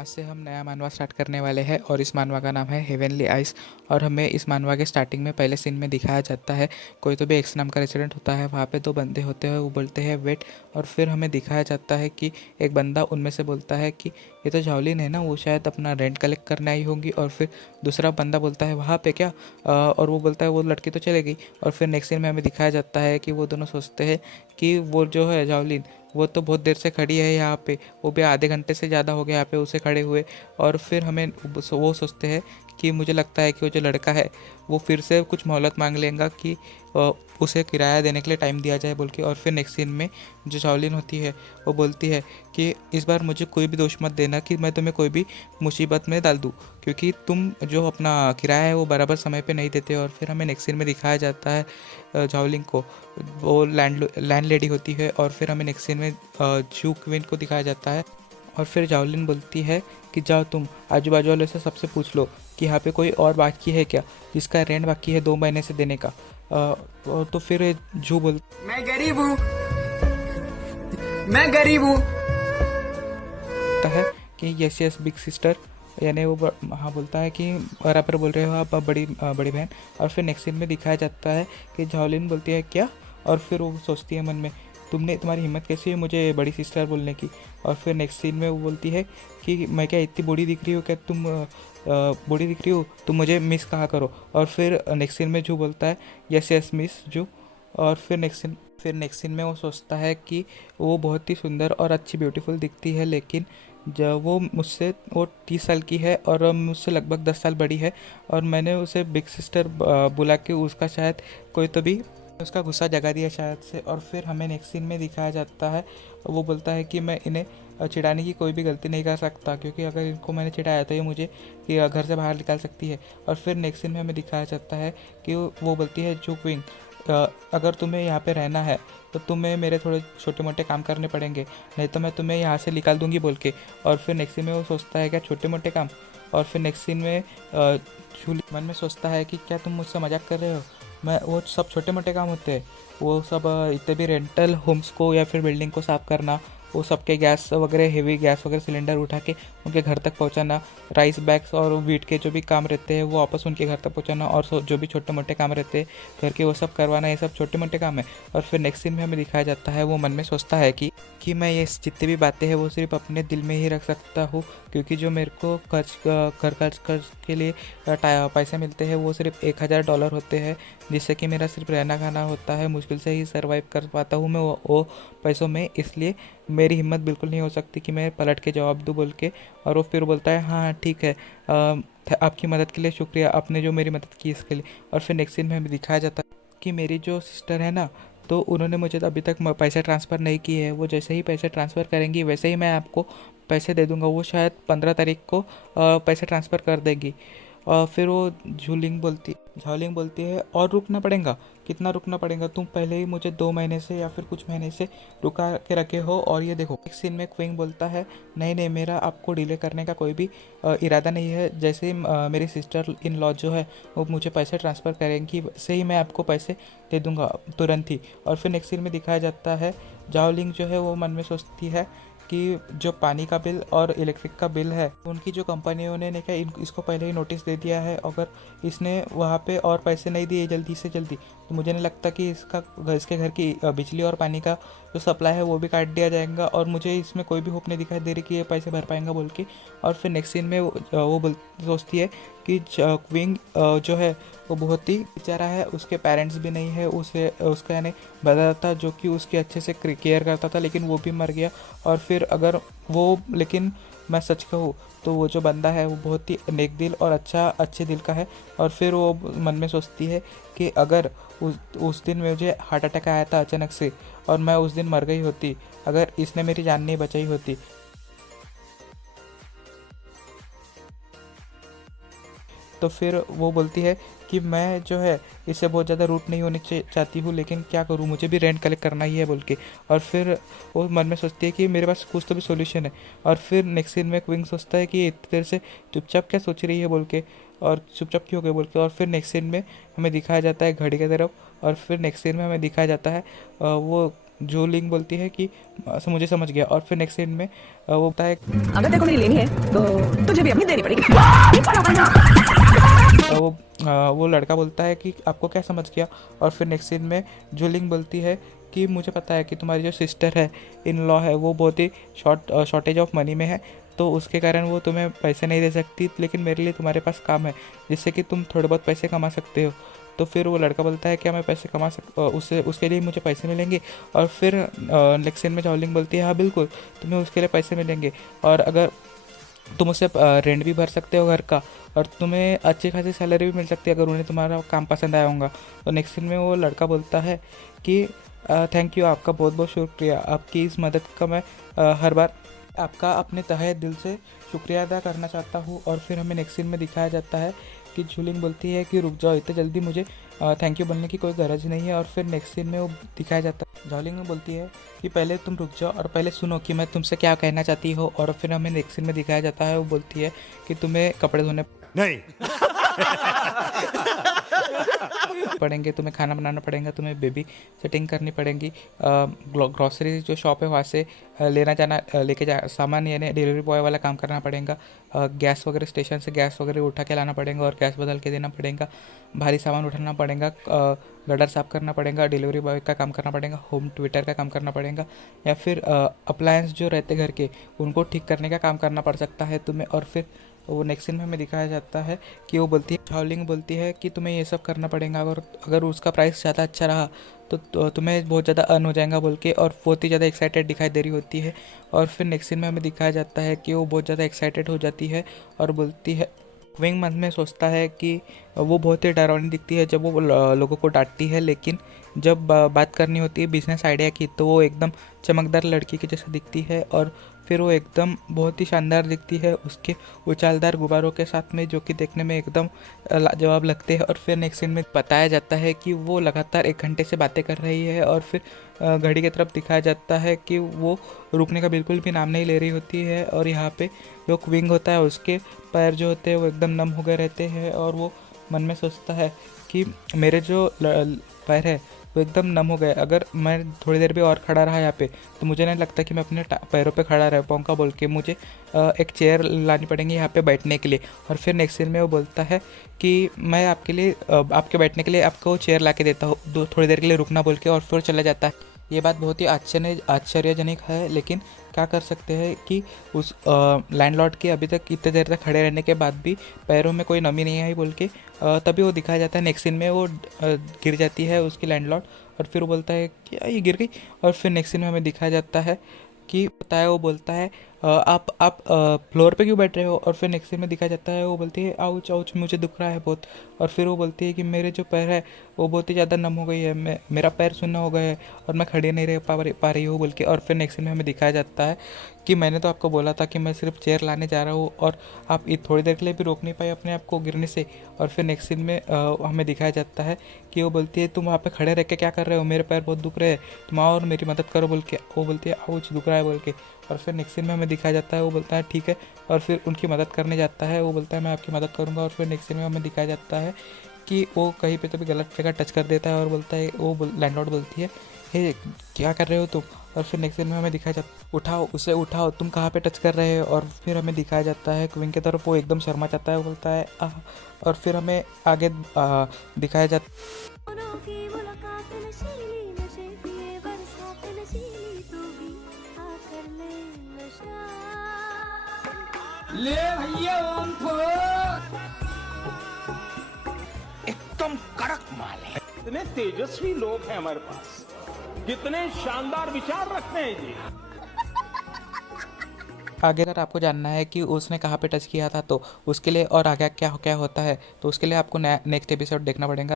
आज से हम नया मानवा स्टार्ट करने वाले हैं और इस मानवा का नाम है हेवनली आइस। और हमें इस मानवा के स्टार्टिंग में पहले सीन में दिखाया जाता है कोई तो भी एक्स नाम का रेस्टोरेंट होता है, वहाँ पे दो बंदे होते हैं, वो बोलते हैं वेट। और फिर हमें दिखाया जाता है कि एक बंदा उनमें से बोलता है कि ये तो जावलिन है ना, वो शायद अपना रेंट कलेक्ट करने आई होंगी। और फिर दूसरा बंदा बोलता है वहाँ पे क्या, और वो बोलता है वो लड़की तो चले गई। और फिर नेक्स्ट सीन में हमें दिखाया जाता है कि वो दोनों सोचते हैं कि वो जो है जावलिन, वो तो बहुत देर से खड़ी है यहाँ पे, वो भी आधे घंटे से ज़्यादा हो गया यहाँ पे उसे खड़े हुए। और फिर हमें वो सोचते हैं कि मुझे लगता है कि वो जो लड़का है वो फिर से कुछ मोहलत मांग लेगा कि उसे किराया देने के लिए टाइम दिया जाए बोल के। और फिर नेक्स्ट सीन में जो चावलिन होती है वो बोलती है कि इस बार मुझे कोई भी दोष मत देना कि मैं तुम्हें कोई भी मुसीबत में डाल दूँ, क्योंकि तुम जो अपना किराया है वो बराबर समय पे नहीं देते। और फिर हमें नेक्स्ट सीन में दिखाया जाता है जावलिन को, वो लैंड लेडी होती है। और फिर हमें नेक्स्ट सीन में जू क्वीन को दिखाया जाता है। और फिर जावलिन बोलती है कि जाओ तुम आजू बाजू वालों से सबसे पूछ लो कि यहाँ पे कोई और बाकी है क्या जिसका रेंट बाकी है 2 महीने से देने का। तो फिर जू बोलता मैं गरीब हूँ, मैं गरीब हूँ। है कि यस यस बिग सिस्टर, यानी वो हाँ बोलता है कि बराबर बोल रहे हो आप बड़ी बहन। और फिर नेक्स्ट सीन में दिखाया जाता है कि जावलिन बोलती है क्या। और फिर वो सोचती है मन में तुम्हारी हिम्मत कैसी है मुझे बड़ी सिस्टर बोलने की। और फिर नेक्स्ट सीन में वो बोलती है कि मैं क्या इतनी बूढ़ी दिख रही हूँ क्या, तुम बूढ़ी दिख रही हो, तुम मुझे मिस कहा करो। और फिर नेक्स्ट सीन में जू बोलता है यस यस मिस जू। और फिर नेक्स्ट सीन में वो सोचता है कि वो बहुत ही सुंदर और अच्छी ब्यूटीफुल दिखती है, लेकिन जब वो 30 साल की है और मुझसे लगभग 10 साल बड़ी है। और मैंने उसे बिग सिस्टर बुला के उसका शायद कोई तो भी उसका गुस्सा जगा दिया शायद से। और फिर हमें नेक्स्ट सीन में दिखाया जाता है, वो बोलता है कि मैं इन्हें चिढ़ाने की कोई भी गलती नहीं कर सकता, क्योंकि अगर इनको मैंने चिढ़ाया तो ये मुझे घर से बाहर निकाल सकती है। और फिर नेक्स्ट सीन में हमें दिखाया जाता है कि वो बोलती है जू क्विंग, अगर तुम्हें यहाँ पे रहना है तो तुम्हें मेरे थोड़े छोटे मोटे काम करने पड़ेंगे, नहीं तो मैं तुम्हें यहाँ से निकाल दूंगी बोल के। और फिर नेक्स्ट सीन में वो सोचता है क्या छोटे मोटे काम। और फिर नेक्स्ट सीन में जूली मन में सोचता है कि क्या तुम मुझसे मजाक कर रहे हो, मैं वो सब छोटे मोटे काम होते हैं, वो सब इतने भी रेंटल होम्स को या फिर बिल्डिंग को साफ़ करना, वो सबके गैस वगैरह हेवी गैस वगैरह सिलेंडर उठा के उनके घर तक पहुंचाना, राइस बैग्स और वीट के जो भी काम रहते हैं वो वापस उनके घर तक पहुंचाना, और जो भी छोटे मोटे काम रहते हैं घर के वो सब करवाना, ये सब छोटे मोटे काम है। और फिर नेक्स्ट सीन में हमें दिखाया जाता है वो मन में सोचता है कि मैं ये जितनी भी बातें हैं वो सिर्फ अपने दिल में ही रख सकता हूँ, क्योंकि जो मेरे को खर्च के लिए पैसे मिलते हैं वो सिर्फ $1000 होते हैं, जिससे कि मेरा सिर्फ रहना खाना होता है, मुश्किल से ही सर्वाइव कर पाता हूँ मैं वो पैसों में। इसलिए मेरी हिम्मत बिल्कुल नहीं हो सकती कि मैं पलट के जवाब दूँ बोल के। और वो फिर बोलता है हाँ ठीक है, आपकी मदद के लिए शुक्रिया, आपने जो मेरी मदद की इसके लिए। और फिर नेक्स्ट सीन में हमें दिखाया जाता है कि मेरी जो सिस्टर है ना, तो उन्होंने मुझे अभी तक पैसे ट्रांसफ़र नहीं किए हैं, वो जैसे ही पैसे ट्रांसफ़र करेंगी वैसे ही मैं आपको पैसे दे दूंगा। वो शायद 15 तारीख को पैसे ट्रांसफ़र कर देगी। और फिर वो झालिंग बोलती है और रुकना पड़ेगा, कितना रुकना पड़ेगा, तुम पहले ही मुझे 2 महीने से या फिर कुछ महीने से रुका के रखे हो। और ये देखो एक सीन में क्विंग बोलता है नहीं नहीं, मेरा आपको डिले करने का कोई भी इरादा नहीं है, जैसे ही मेरी सिस्टर इन लॉ जो है वो मुझे पैसे ट्रांसफ़र करेंगी वैसे ही मैं आपको पैसे दे दूंगा तुरंत ही। और फिर नेक्स्ट सीन में दिखाया जाता है जाओलिंग जो है वो मन में सोचती है कि जो पानी का बिल और इलेक्ट्रिक का बिल है उनकी जो कंपनियों ने क्या इसको पहले ही नोटिस दे दिया है, अगर इसने वहाँ पे और पैसे नहीं दिए जल्दी से जल्दी तो मुझे नहीं लगता कि इसके घर की बिजली और पानी का जो सप्लाई है वो भी काट दिया जाएगा, और मुझे इसमें कोई भी होप नहीं दिखाई दे रही कि ये पैसे भर पाएंगा बोल के। और फिर नेक्स्ट सीन में सोचती है कि क्विंग जो है वो बहुत ही बेचारा है, उसके पेरेंट्स भी नहीं है, उसका यानी ब्रदर था जो कि उसकी अच्छे से केयर करता था, लेकिन वो भी मर गया। और फिर अगर वो लेकिन मैं सच कहूँ तो वो जो बंदा है वो बहुत ही नेक दिल और अच्छे दिल का है। और फिर वो मन में सोचती है कि अगर उस दिन मुझे हार्ट अटैक आया था अचानक से और मैं उस दिन मर गई होती, अगर इसने मेरी जान नहीं बचाई होती तो फिर वो बोलती है कि मैं जो है इससे बहुत ज़्यादा रूट नहीं होनी चाहती हूँ, लेकिन क्या करूँ, मुझे भी रेंट कलेक्ट करना ही है बोल के। और फिर वो मन में सोचती है कि मेरे पास कुछ तो भी सोल्यूशन है। और फिर नेक्स्ट सीन में क्विंग सोचता है कि इतनी देर से चुपचाप क्या सोच रही है बोल के, और चुपचाप क्यों हो गए बोल के। और फिर नेक्स्ट सीन में हमें दिखाया जाता है घड़ी की तरफ। और फिर नेक्स्ट सीन में हमें दिखाया जाता है वो जो लिंग बोलती है कि मुझे समझ गया। और फिर नेक्स्ट सीन में वो बोलता है अगर तेरे को मेरी लेनी है तो तुझे भी अपनी देनी पड़ेगी। वो लड़का बोलता है कि आपको क्या समझ गया। और फिर नेक्स्ट सीन में जो लिंग बोलती है कि मुझे पता है कि तुम्हारी जो सिस्टर है, इन लॉ है, वो बहुत ही शॉर्टेज ऑफ मनी में है, तो उसके कारण वो तुम्हें पैसे नहीं दे सकती, लेकिन मेरे लिए तुम्हारे पास काम है जिससे कि तुम थोड़े बहुत पैसे कमा सकते हो। तो फिर वो लड़का बोलता है क्या मैं पैसे कमा उससे उसके लिए मुझे पैसे मिलेंगे। और फिर नेक्स्ट सीन में झाओलिंग बोलती है हाँ बिल्कुल, तुम्हें उसके लिए पैसे मिलेंगे, और अगर तुम उससे रेंट भी भर सकते हो घर का, और तुम्हें अच्छी खासी सैलरी भी मिल सकती है अगर उन्हें तुम्हारा काम पसंद आया होगा। तो नेक्स्ट सीन में वो लड़का बोलता है कि थैंक यू, आपका बहुत बहुत शुक्रिया, आपकी इस मदद का मैं हर बार आपका अपने तहे दिल से शुक्रिया अदा करना चाहता हूँ। और फिर हमें नेक्स्ट सीन में दिखाया जाता है कि झूलिंग बोलती है कि रुक जाओ, इतने जल्दी मुझे थैंक यू बोलने की कोई गरज नहीं है। और फिर नेक्स्ट सीन में वो दिखाया जाता है, झाओलिंग बोलती है कि पहले तुम रुक जाओ और पहले सुनो कि मैं तुमसे क्या कहना चाहती हो। और फिर हमें नेक्स्ट सीन में दिखाया जाता है, वो बोलती है कि तुम्हें कपड़े धोने नहीं पड़ेंगे, तुम्हें खाना बनाना पड़ेगा, तुम्हें बेबी सेटिंग करनी पड़ेगी, ग्रॉसरी जो शॉप है वहाँ से लेना जाना लेके जा सामान, यानी डिलीवरी बॉय वाला काम करना पड़ेगा, गैस वगैरह स्टेशन से गैस वगैरह उठा के लाना पड़ेगा और गैस बदल के देना पड़ेगा, भारी सामान उठाना पड़ेगा, गटर साफ करना पड़ेगा, डिलीवरी बॉय का काम करना पड़ेगा, होम ट्विटर का काम करना पड़ेगा, या फिर अप्लायंस जो रहते घर के उनको ठीक करने का काम करना पड़ सकता है तुम्हें। और फिर वो नेक्स्ट सीन में हमें दिखाया जाता है कि वो बोलती है, झाओलिंग बोलती है कि तुम्हें ये सब करना पड़ेगा, अगर उसका प्राइस ज़्यादा अच्छा रहा तो तुम्हें बहुत ज़्यादा अर्न हो जाएगा बोल के, और बहुत ही ज़्यादा एक्साइटेड दिखाई दे रही होती है। और फिर नेक्स्ट सीन में हमें दिखाया जाता है कि वो बहुत ज़्यादा एक्साइटेड हो जाती है और बोलती है, विंग मन में सोचता है कि वो बहुत ही डरावनी दिखती है जब वो लोगों को डांटती है, लेकिन जब बात करनी होती है बिजनेस आइडिया की तो वो एकदम चमकदार लड़की की जैसे दिखती है। और फिर वो एकदम बहुत ही शानदार दिखती है उसके उछालदार गुब्बारों के साथ में, जो कि देखने में एकदम लाजवाब लगते हैं। और फिर नेक्स्ट सीन में बताया जाता है कि वो लगातार 1 घंटे से बातें कर रही है, और फिर घड़ी की तरफ दिखाया जाता है कि वो रुकने का बिल्कुल भी नाम नहीं ले रही होती है। और यहाँ पे जो विंग होता है उसके पैर जो होते हैं वो एकदम नम हो गए रहते हैं, और वो मन में सोचता है कि मेरे जो पैर है वो एकदम नम हो गए, अगर मैं थोड़ी देर भी और खड़ा रहा यहाँ पे तो मुझे नहीं लगता कि मैं अपने पैरों पे खड़ा रह पाऊँगा बोल के मुझे एक चेयर लानी पड़ेंगी यहाँ पे बैठने के लिए। और फिर नेक्स्ट सीन में वो बोलता है कि मैं आपके लिए आपके बैठने के लिए आपको चेयर ला के देता हूँ, थोड़ी देर के लिए रुकना बोल के, और फिर चला जाता है। ये बात बहुत ही आश्चर्यजनक है, लेकिन क्या कर सकते हैं कि उस लैंडलॉर्ड के अभी तक इतने देर तक खड़े रहने के बाद भी पैरों में कोई नमी नहीं आई बोल के तभी वो दिखाया जाता है। नेक्स्ट सीन में वो गिर जाती है उसकी लैंडलॉर्ड, और फिर वो बोलता है कि ये गिर गई। और फिर नेक्स्ट सीन में हमें दिखाया जाता है कि वो बोलता है आप फ्लोर पे क्यों बैठ रहे हो। और फिर नेक्स्ट सीन में दिखाया जाता है वो बोलती है आउच आउच मुझे दुख रहा है बहुत। और फिर वो बोलती है कि मेरे जो पैर है वो बहुत ही ज़्यादा नम हो गई है, मेरा पैर सुन्ना हो गया है और मैं खड़े नहीं रह पा रही हूँ बोल के। और फिर नेक्स्ट सीन में हमें दिखाया जाता है कि मैंने तो आपको बोला था कि मैं सिर्फ चेयर लाने जा रहा हूँ और आप थोड़ी देर के लिए भी रोक नहीं पाए अपने आप को गिरने से। और फिर नेक्स्ट सीन में हमें दिखाया जाता है कि वो बोलती है तुम वहाँ पे खड़े रह के क्या कर रहे हो, मेरे पैर बहुत दुख रहे हैं, तुम आओ और मेरी मदद करो बोल के। वो बोलती है आउच दुख रहा है बोल के। और फिर नेक्स्ट सीन में हमें दिखाया जाता है वो बोलता है ठीक है, और फिर उनकी मदद करने जाता है। वो बोलता है मैं आपकी मदद करूँगा। और फिर नेक्स्ट सीन में हमें दिखाया जाता है कि वो कहीं पे तो भी गलत जगह टच कर देता है और बोलता है लैंडलॉर्ड बोलती है हे क्या कर रहे हो तुम। और फिर नेक्स्ट सीन में हमें दिखाया जाता है उठाओ उसे उठाओ, तुम कहाँ पे टच कर रहे हो। और फिर हमें दिखाया जाता है क्वीन की तरफ वो एकदम शर्मा जाता है, बोलता है आह। और फिर हमें आगे दिखाया जाता ले भैया एकदम कड़क माल है। इतने तेजस्वी लोग हैं हमारे पास, कितने शानदार विचार रखते हैं जी। आगे अगर आपको जानना है कि उसने कहाँ पे टच किया था तो उसके लिए और आगे क्या क्या होता है तो उसके लिए आपको नेक्स्ट एपिसोड देखना पड़ेगा।